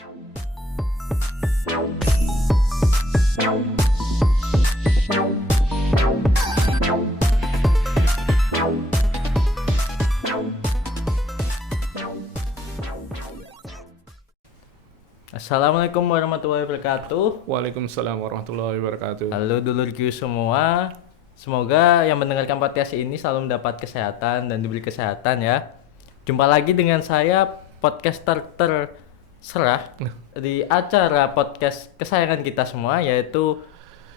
Assalamualaikum warahmatullahi wabarakatuh. Waalaikumsalam warahmatullahi wabarakatuh. Halo dulurku semua. Semoga yang mendengarkan podcast ini selalu mendapat kesehatan dan diberi kesehatan ya. Jumpa lagi dengan saya podcaster terserah di acara podcast kesayangan kita semua, yaitu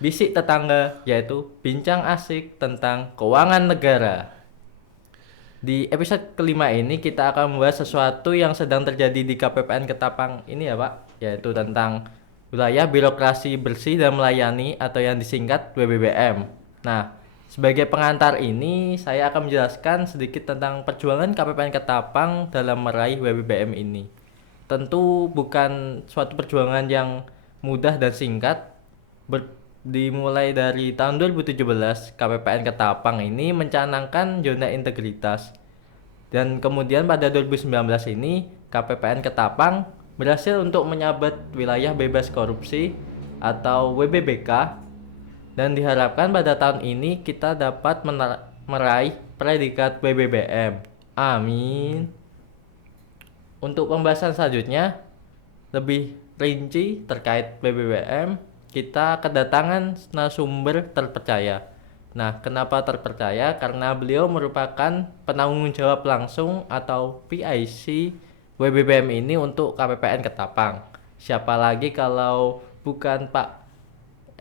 Bisik Tetangga, yaitu bincang asik tentang keuangan negara. Di episode kelima ini kita akan membahas sesuatu yang sedang terjadi di KPPN Ketapang ini ya Pak, yaitu tentang wilayah birokrasi bersih dan melayani atau yang disingkat WBBM. Nah, sebagai pengantar ini saya akan menjelaskan sedikit tentang perjuangan KPPN Ketapang dalam meraih WBBM ini. Tentu bukan suatu perjuangan yang mudah dan singkat. Dimulai dari tahun 2017, KPPN Ketapang ini mencanangkan zona integritas. Dan kemudian pada 2019 ini, KPPN Ketapang berhasil untuk menyabet wilayah bebas korupsi atau WBBK. Dan diharapkan pada tahun ini kita dapat meraih predikat WBBM. Amin. Untuk pembahasan selanjutnya, lebih rinci terkait WBBM, kita kedatangan narasumber terpercaya. Nah, kenapa terpercaya? Karena beliau merupakan penanggung jawab langsung atau PIC WBBM ini untuk KPPN Ketapang. Siapa lagi kalau bukan Pak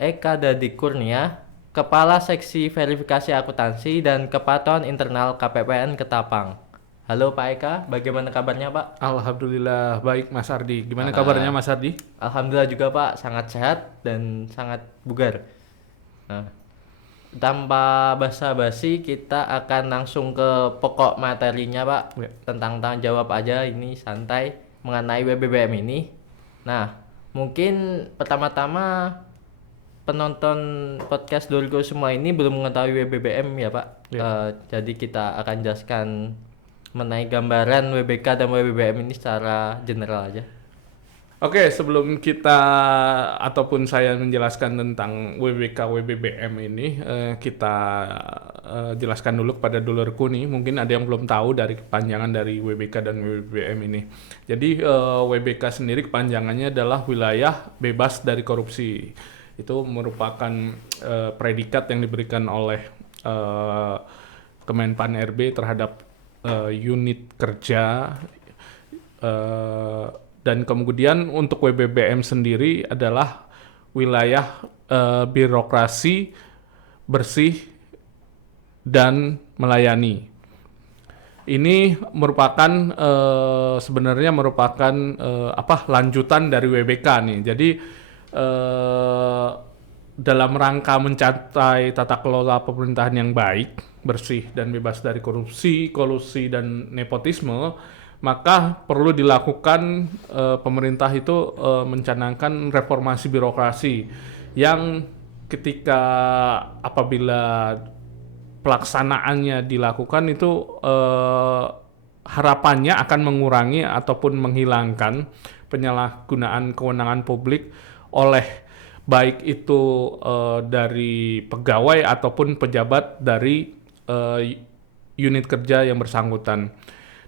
Eka Dadi Kurnia, Kepala Seksi Verifikasi Akuntansi dan Kepatuhan Internal KPPN Ketapang. Halo Pak Eka, bagaimana kabarnya Pak? Alhamdulillah baik Mas Ardi. Gimana kabarnya Mas Ardi? Alhamdulillah juga Pak, sangat sehat dan sangat bugar. Nah, tanpa basa-basi kita akan langsung ke pokok materinya Pak. Ya. Tentang tanggung jawab aja, ini santai mengenai WBBM ini. Nah, mungkin pertama-tama penonton podcast Dulgo semua ini belum mengetahui WBBM ya Pak. Ya. Jadi kita akan jelaskan mengenai gambaran WBK dan WBBM ini secara general aja. Oke, sebelum kita ataupun saya menjelaskan tentang WBK WBBM ini, kita jelaskan dulu kepada dulurku nih. Mungkin ada yang belum tahu dari kepanjangan dari WBK dan WBBM ini. Jadi WBK sendiri kepanjangannya adalah wilayah bebas dari korupsi. Itu merupakan predikat yang diberikan oleh Kemenpan RB terhadap unit kerja, dan kemudian untuk WBBM sendiri adalah wilayah birokrasi bersih dan melayani. Ini merupakan sebenarnya merupakan lanjutan dari WBK nih. Jadi dalam rangka mencapai tata kelola pemerintahan yang baik, bersih dan bebas dari korupsi, kolusi dan nepotisme, maka perlu dilakukan pemerintah itu mencanangkan reformasi birokrasi yang ketika apabila pelaksanaannya dilakukan itu harapannya akan mengurangi ataupun menghilangkan penyalahgunaan kewenangan publik oleh baik itu dari pegawai ataupun pejabat dari unit kerja yang bersangkutan.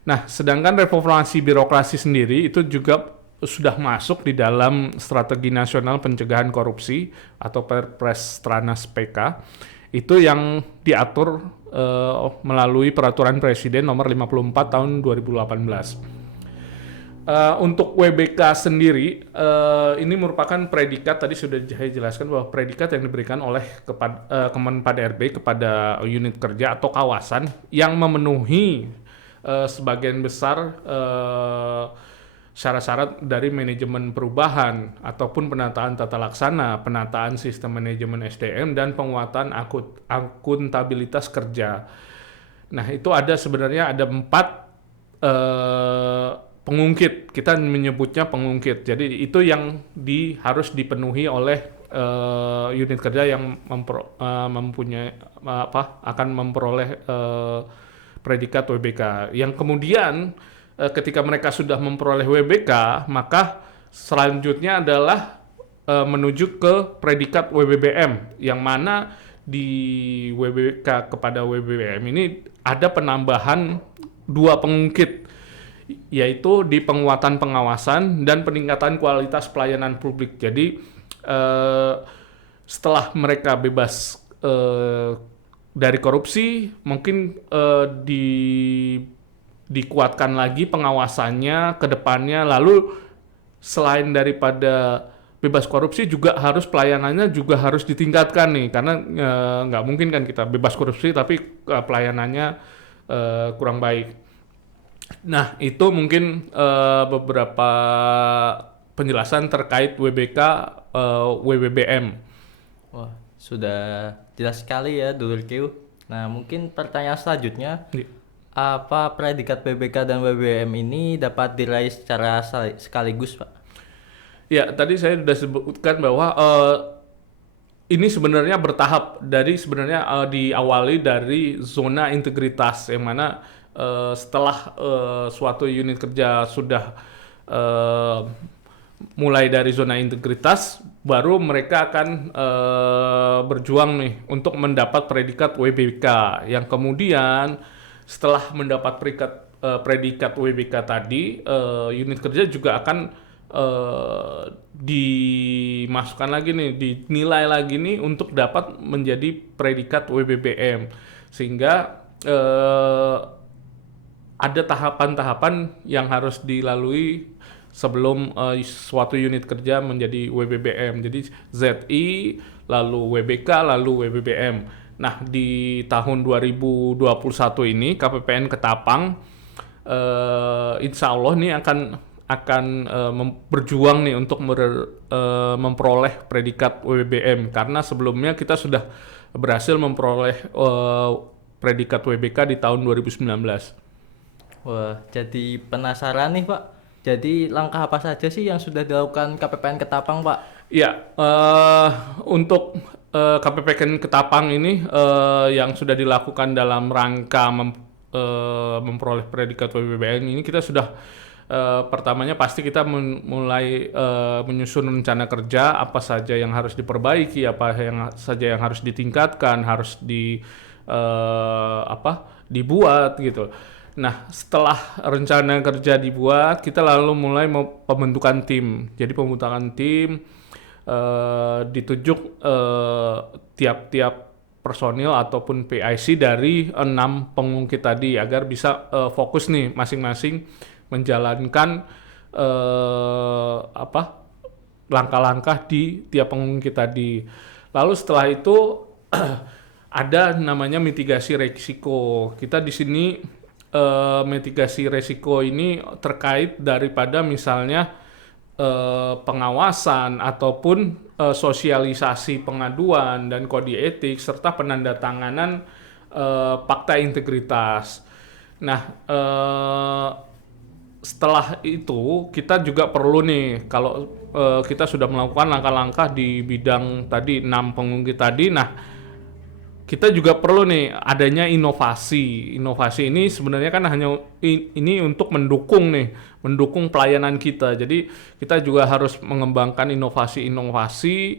Nah, sedangkan reformasi birokrasi sendiri itu juga sudah masuk di dalam Strategi Nasional Pencegahan Korupsi atau Perpres Stranas PK. Itu yang diatur melalui Peraturan Presiden Nomor 54 Tahun 2018. Untuk WBK sendiri, ini merupakan predikat, tadi sudah saya jelaskan bahwa predikat yang diberikan oleh Kemenpan RB kepada unit kerja atau kawasan yang memenuhi sebagian besar syarat-syarat dari manajemen perubahan ataupun penataan tata laksana, penataan sistem manajemen SDM, dan penguatan akuntabilitas kerja. Nah, itu sebenarnya ada 4 pengungkit, kita menyebutnya pengungkit. Jadi itu yang harus dipenuhi oleh unit kerja yang akan memperoleh predikat WBK. Yang kemudian ketika mereka sudah memperoleh WBK, maka selanjutnya adalah menuju ke predikat WBBM, yang mana di WBK kepada WBBM ini ada penambahan 2 pengungkit, yaitu di penguatan pengawasan dan peningkatan kualitas pelayanan publik. Jadi setelah mereka bebas dari korupsi, mungkin dikuatkan lagi pengawasannya ke depannya. Lalu selain daripada bebas korupsi, juga harus pelayanannya juga harus ditingkatkan nih, karena nggak mungkin kan kita bebas korupsi tapi pelayanannya kurang baik. Nah, itu mungkin beberapa penjelasan terkait WBK WBBM. Wah, sudah jelas sekali ya Dulur Q. Nah, mungkin pertanyaan selanjutnya, apa predikat PBK dan WBBM ini dapat diraih secara sekaligus, Pak? Ya, tadi saya sudah sebutkan bahwa ini sebenarnya bertahap. Dari sebenarnya diawali dari zona integritas, yang mana setelah suatu unit kerja sudah mulai dari zona integritas, baru mereka akan berjuang nih untuk mendapat predikat WBK, yang kemudian setelah mendapat predikat WBK tadi, unit kerja juga akan dimasukkan lagi nih, dinilai lagi nih untuk dapat menjadi predikat WBBM, sehingga ada tahapan-tahapan yang harus dilalui sebelum suatu unit kerja menjadi WBBM. Jadi ZI, lalu WBK, lalu WBBM. Nah, di tahun 2021 ini KPPN Ketapang insya Allah nih akan berjuang nih untuk memperoleh predikat WBBM, karena sebelumnya kita sudah berhasil memperoleh predikat WBK di tahun 2019. Wah, jadi penasaran nih, Pak. Jadi langkah apa saja sih yang sudah dilakukan KPPN Ketapang, Pak? Ya, untuk KPPN Ketapang ini yang sudah dilakukan dalam rangka memperoleh predikat WBBM ini, kita sudah pertamanya pasti kita mulai menyusun rencana kerja, apa saja yang harus diperbaiki, apa yang saja yang harus ditingkatkan, harus dibuat gitu. Nah, setelah rencana kerja dibuat, kita lalu mulai pembentukan tim. Jadi pembentukan tim ditunjuk tiap-tiap personil ataupun PIC dari 6 pengungkit tadi, agar bisa fokus nih masing-masing menjalankan langkah-langkah di tiap pengungkit tadi. Lalu setelah itu ada namanya mitigasi risiko. Kita di sini mitigasi risiko ini terkait daripada misalnya pengawasan ataupun sosialisasi pengaduan dan kode etik, serta penandatanganan fakta integritas. Nah, setelah itu kita juga perlu nih, kalau kita sudah melakukan langkah-langkah di bidang tadi 6 pengungkit tadi, nah kita juga perlu nih adanya inovasi. Inovasi ini sebenarnya kan hanya ini untuk mendukung pelayanan kita. Jadi kita juga harus mengembangkan inovasi-inovasi.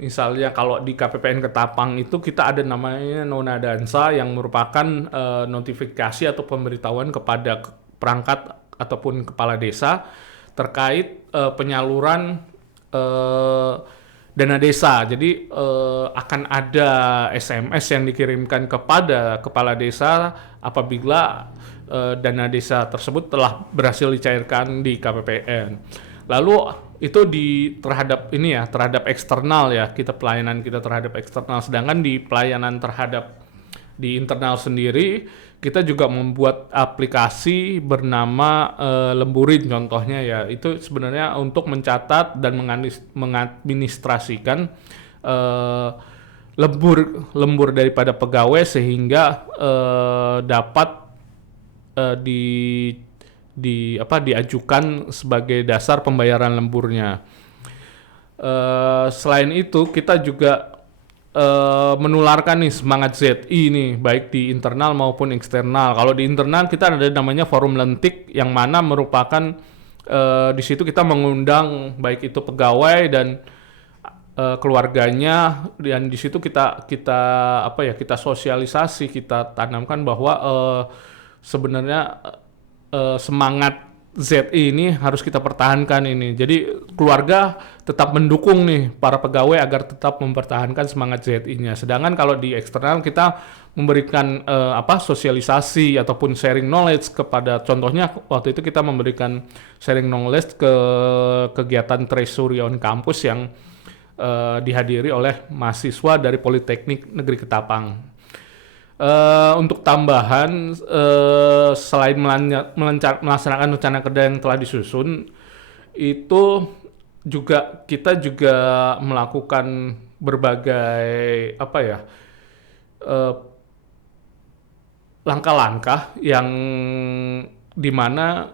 Misalnya kalau di KPPN Ketapang itu kita ada namanya Nona Dansa, yang merupakan notifikasi atau pemberitahuan kepada perangkat ataupun kepala desa terkait penyaluran dana desa. Jadi akan ada SMS yang dikirimkan kepada kepala desa apabila dana desa tersebut telah berhasil dicairkan di KPPN. Lalu itu terhadap eksternal ya, pelayanan kita terhadap eksternal. Sedangkan di pelayanan terhadap di internal sendiri, kita juga membuat aplikasi bernama Lemburin contohnya ya. Itu sebenarnya untuk mencatat dan mengadministrasikan lembur daripada pegawai, sehingga dapat diajukan sebagai dasar pembayaran lemburnya. Selain itu kita juga menularkan nih semangat ZI nih, baik di internal maupun eksternal. Kalau di internal kita ada namanya Forum Lentik, yang mana merupakan Di situ kita mengundang baik itu pegawai dan keluarganya, dan di situ kita apa ya, kita sosialisasi, kita tanamkan bahwa sebenarnya semangat ZI ini harus kita pertahankan ini. Jadi keluarga tetap mendukung nih para pegawai agar tetap mempertahankan semangat ZI-nya. Sedangkan kalau di eksternal kita memberikan sosialisasi ataupun sharing knowledge kepada, contohnya waktu itu kita memberikan sharing knowledge ke kegiatan Treasury on Campus yang dihadiri oleh mahasiswa dari Politeknik Negeri Ketapang. Untuk tambahan, selain melaksanakan rencana kerja yang telah disusun, itu kita juga melakukan berbagai langkah-langkah yang dimana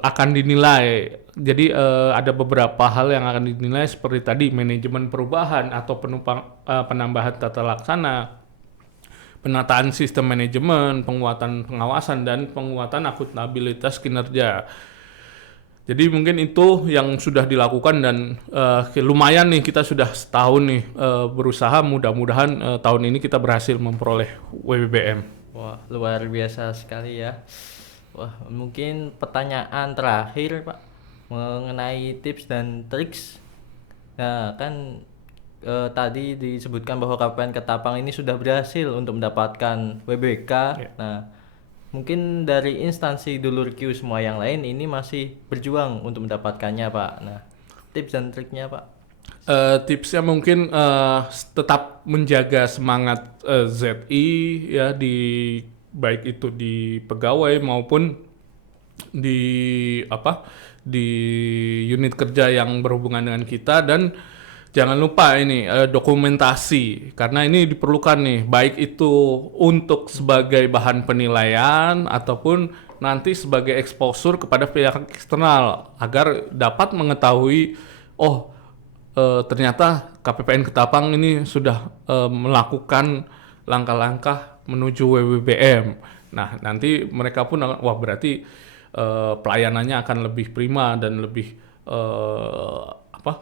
akan dinilai. Jadi ada beberapa hal yang akan dinilai seperti tadi manajemen perubahan atau penambahan tata laksana, penataan sistem manajemen, penguatan pengawasan, dan penguatan akuntabilitas kinerja. Jadi mungkin itu yang sudah dilakukan dan lumayan nih, kita sudah setahun nih berusaha, mudah-mudahan tahun ini kita berhasil memperoleh WBBM. Wah, luar biasa sekali ya. Wah, mungkin pertanyaan terakhir Pak mengenai tips dan triks. Nah, kan tadi disebutkan bahwa KPN Ketapang ini sudah berhasil untuk mendapatkan WBK. Ya. Nah, mungkin dari instansi dulur Q semua yang lain ini masih berjuang untuk mendapatkannya, Pak. Nah, tips dan triknya, Pak. Tipsnya mungkin tetap menjaga semangat ZI ya, baik itu di pegawai maupun di di unit kerja yang berhubungan dengan kita, dan jangan lupa ini dokumentasi, karena ini diperlukan nih, baik itu untuk sebagai bahan penilaian ataupun nanti sebagai exposure kepada pihak eksternal agar dapat mengetahui ternyata KPPN Ketapang ini sudah melakukan langkah-langkah menuju WBBM. Nah, nanti mereka pun wah, berarti pelayanannya akan lebih prima dan lebih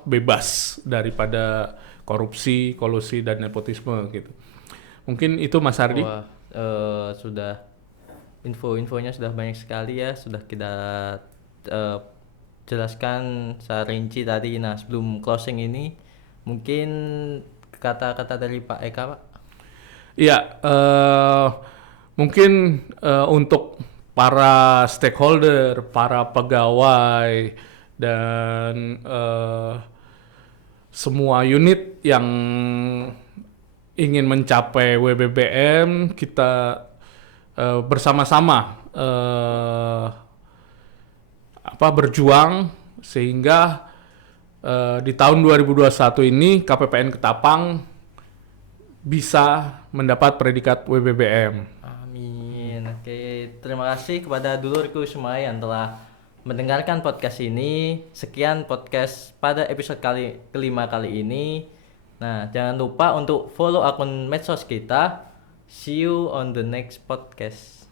bebas daripada korupsi, kolusi, dan nepotisme gitu. Mungkin itu Mas Ardi. Wah, sudah info-infonya sudah banyak sekali ya, sudah kita jelaskan secara rinci tadi. Nah, sebelum closing ini mungkin kata-kata dari Pak Eka, Pak. Iya, mungkin untuk para stakeholder, para pegawai, dan semua unit yang ingin mencapai WBBM, kita bersama-sama berjuang sehingga di tahun 2021 ini KPPN Ketapang bisa mendapat predikat WBBM. Amin. Oke, terima kasih kepada dulurku semua yang telah mendengarkan podcast ini. Sekian podcast pada episode kelima kali ini. Nah, jangan lupa untuk follow akun medsos kita. See you on the next podcast.